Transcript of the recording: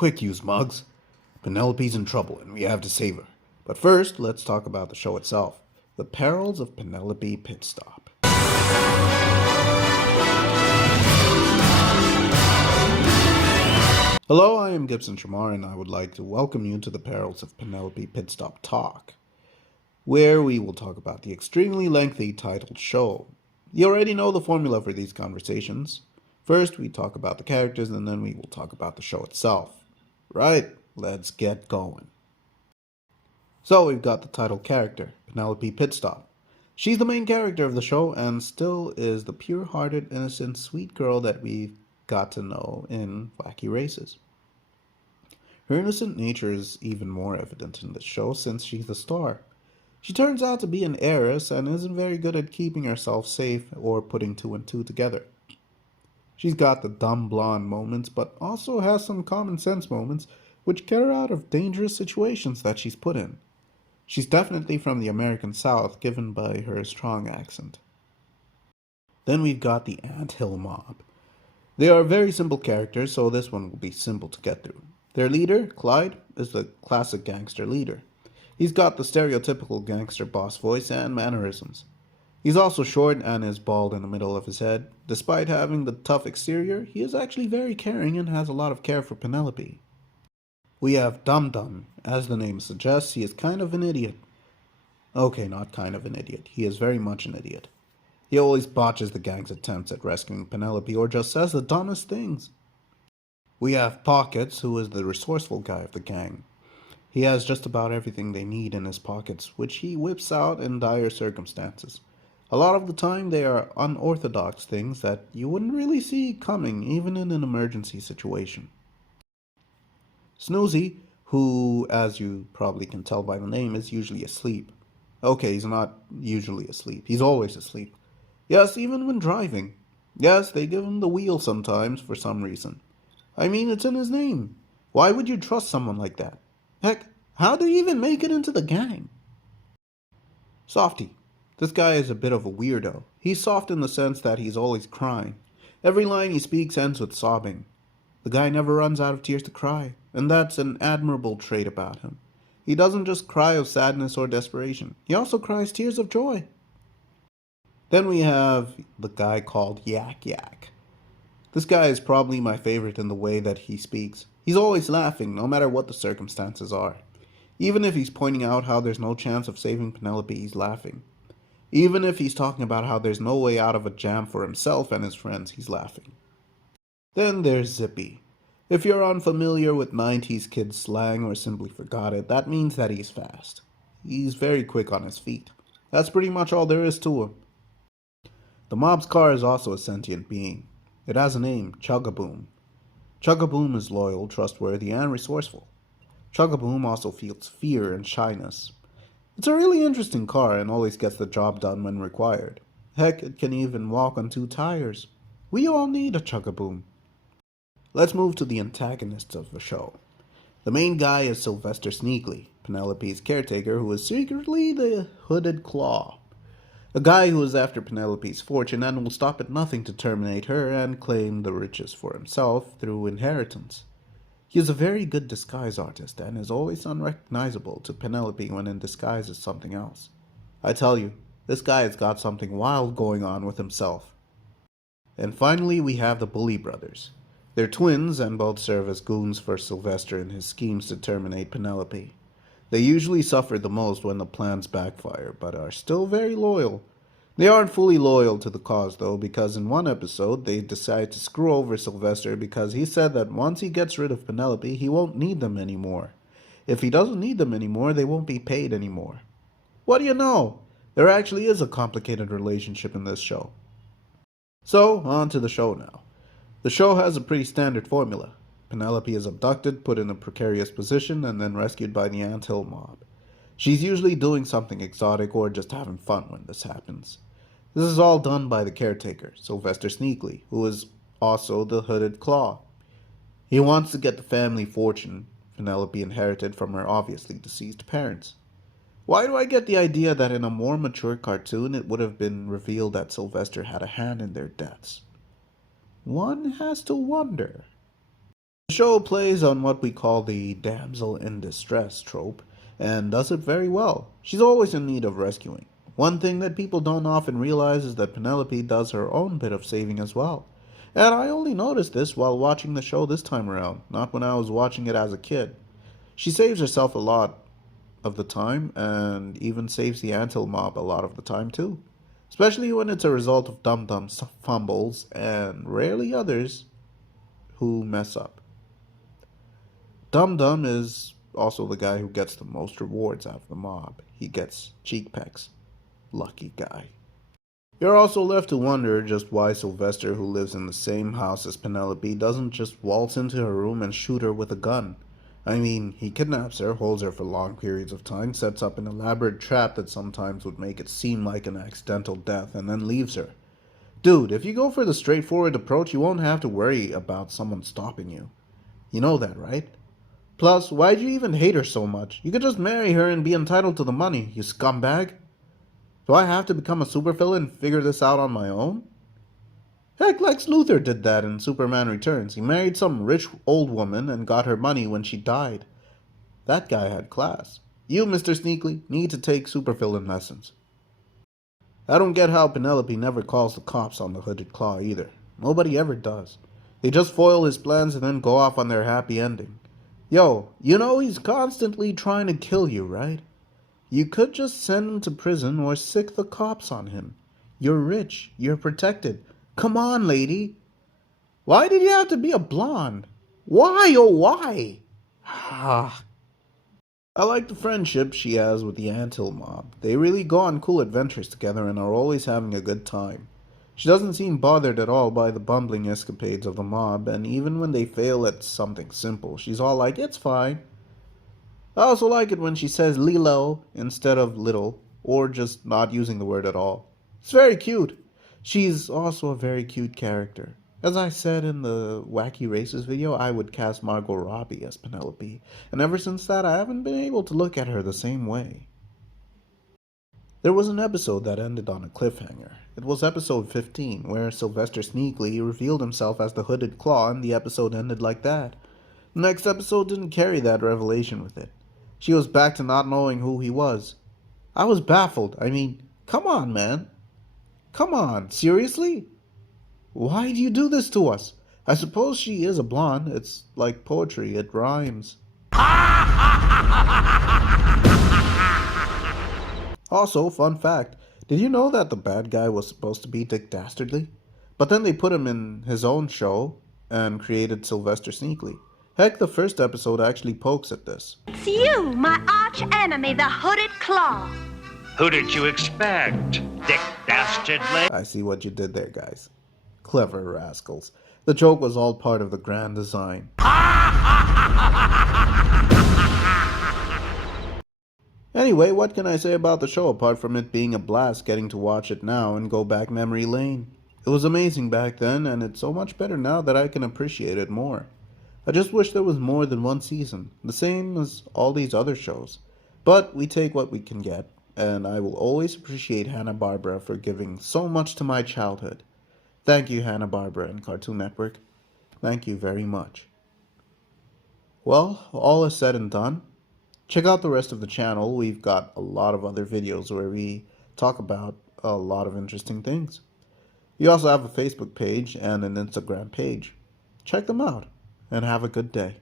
Quick, you mugs. Penelope's in trouble and we have to save her. But first, let's talk about the show itself. The Perils of Penelope Pitstop. Hello, I am Gibson Shamar and I would like to welcome you to the Perils of Penelope Pitstop Talk, where we will talk about the extremely lengthy titled show. You already know the formula for these conversations. First, we talk about the characters and then we will talk about the show itself. Right, let's get going. So we've got the title character, Penelope Pitstop. She's the main character of the show and still is the pure-hearted, innocent, sweet girl that we've got to know in Wacky Races. Her innocent nature is even more evident in the show since she's the star. She turns out to be an heiress and isn't very good at keeping herself safe or putting two and two together. She's got the dumb blonde moments, but also has some common sense moments which get her out of dangerous situations that she's put in. She's definitely from the American South, given by her strong accent. Then we've got the Anthill Mob. They are very simple characters, so this one will be simple to get through. Their leader, Clyde, is the classic gangster leader. He's got the stereotypical gangster boss voice and mannerisms. He's also short and is bald in the middle of his head. Despite having the tough exterior, he is actually very caring and has a lot of care for Penelope. We have Dumdum. As the name suggests, he is kind of an idiot. Okay, not kind of an idiot. He is very much an idiot. He always botches the gang's attempts at rescuing Penelope or just says the dumbest things. We have Pockets, who is the resourceful guy of the gang. He has just about everything they need in his pockets, which he whips out in dire circumstances. A lot of the time they are unorthodox things that you wouldn't really see coming even in an emergency situation. Snoozy, who, as you probably can tell by the name, is usually asleep. Okay, he's not usually asleep. He's always asleep. Yes, even when driving. Yes, they give him the wheel sometimes for some reason. I mean, it's in his name. Why would you trust someone like that? Heck, how do you even make it into the gang? Softy. This guy is a bit of a weirdo. He's soft in the sense that he's always crying. Every line he speaks ends with sobbing. The guy never runs out of tears to cry, and that's an admirable trait about him. He doesn't just cry of sadness or desperation. He also cries tears of joy. Then we have the guy called Yak Yak. This guy is probably my favorite in the way that he speaks. He's always laughing, no matter what the circumstances are. Even if he's pointing out how there's no chance of saving Penelope, he's laughing. Even if he's talking about how there's no way out of a jam for himself and his friends, he's laughing. Then there's Zippy. If you're unfamiliar with 90s kids slang or simply forgot it, that means that he's fast. He's very quick on his feet. That's pretty much all there is to him. The mob's car is also a sentient being. It has a name, Chaboom. Chaboom is loyal, trustworthy, and resourceful. Chaboom also feels fear and shyness. It's a really interesting car and always gets the job done when required. Heck, it can even walk on 2 tires. We all need a Chaboom. Let's move to the antagonists of the show. The main guy is Sylvester Sneakley, Penelope's caretaker, who is secretly the Hooded Claw. A guy who is after Penelope's fortune and will stop at nothing to terminate her and claim the riches for himself through inheritance. He is a very good disguise artist and is always unrecognizable to Penelope when in disguise as something else. I tell you, this guy has got something wild going on with himself. And finally, we have the Bully Brothers. They're twins and both serve as goons for Sylvester in his schemes to terminate Penelope. They usually suffer the most when the plans backfire, but are still very loyal. They aren't fully loyal to the cause, though, because in one episode they decide to screw over Sylvester because he said that once he gets rid of Penelope, he won't need them anymore. If he doesn't need them anymore, they won't be paid anymore. What do you know? There actually is a complicated relationship in this show. So, on to the show now. The show has a pretty standard formula. Penelope is abducted, put in a precarious position, and then rescued by the Anthill Mob. She's usually doing something exotic or just having fun when this happens. This is all done by the caretaker, Sylvester Sneakley, who is also the Hooded Claw. He wants to get the family fortune Penelope inherited from her obviously deceased parents. Why do I get the idea that in a more mature cartoon it would have been revealed that Sylvester had a hand in their deaths? One has to wonder. The show plays on what we call the damsel in distress trope, and does it very well. She's always in need of rescuing. One thing that people don't often realize is that Penelope does her own bit of saving as well. And I only noticed this while watching the show this time around, not when I was watching it as a kid. She saves herself a lot of the time, and even saves the anthill mob a lot of the time too. Especially when it's a result of Dumdum's fumbles, and rarely others who mess up. Dumdum is also the guy who gets the most rewards out of the mob. He gets cheek pecks. Lucky guy. You're also left to wonder just why Sylvester, who lives in the same house as Penelope, doesn't just waltz into her room and shoot her with a gun. I mean, he kidnaps her, holds her for long periods of time, sets up an elaborate trap that sometimes would make it seem like an accidental death, and then leaves her. Dude, if you go for the straightforward approach, you won't have to worry about someone stopping you. You know that, right? Plus, why'd you even hate her so much? You could just marry her and be entitled to the money, you scumbag. Do I have to become a supervillain and figure this out on my own? Heck, Lex Luthor did that in Superman Returns. He married some rich old woman and got her money when she died. That guy had class. You, Mr. Sneakley, need to take supervillain lessons. I don't get how Penelope never calls the cops on the Hooded Claw either. Nobody ever does. They just foil his plans and then go off on their happy ending. Yo, you know he's constantly trying to kill you, right? You could just send him to prison or sick the cops on him. You're rich. You're protected. Come on, lady. Why did you have to be a blonde? Why, oh why? Ah. I like the friendship she has with the anthill mob. They really go on cool adventures together and are always having a good time. She doesn't seem bothered at all by the bumbling escapades of the mob, and even when they fail at something simple, she's all like, it's fine. I also like it when she says Lilo instead of little, or just not using the word at all. It's very cute. She's also a very cute character. As I said in the Wacky Races video, I would cast Margot Robbie as Penelope, and ever since that I haven't been able to look at her the same way. There was an episode that ended on a cliffhanger. It was episode 15, where Sylvester sneakily revealed himself as the Hooded Claw, and the episode ended like that. The next episode didn't carry that revelation with it. She was back to not knowing who he was. I was baffled. I mean, come on, man. Come on, seriously? Why do you do this to us? I suppose she is a blonde. It's like poetry, it rhymes. Also, fun fact, did you know that the bad guy was supposed to be Dick Dastardly? But then they put him in his own show and created Sylvester Sneakley. Heck, the first episode actually pokes at this. It's you, my arch enemy, the Hooded Claw. Who did you expect, Dick Dastardly? I see what you did there, guys. Clever rascals. The joke was all part of the grand design. Anyway, what can I say about the show apart from it being a blast getting to watch it now and go back memory lane? It was amazing back then, and it's so much better now that I can appreciate it more. I just wish there was more than one season, the same as all these other shows. But we take what we can get, and I will always appreciate Hanna-Barbera for giving so much to my childhood. Thank you, Hanna-Barbera and Cartoon Network. Thank you very much. Well, all is said and done. Check out the rest of the channel. We've got a lot of other videos where we talk about a lot of interesting things. You also have a Facebook page and an Instagram page. Check them out, and have a good day.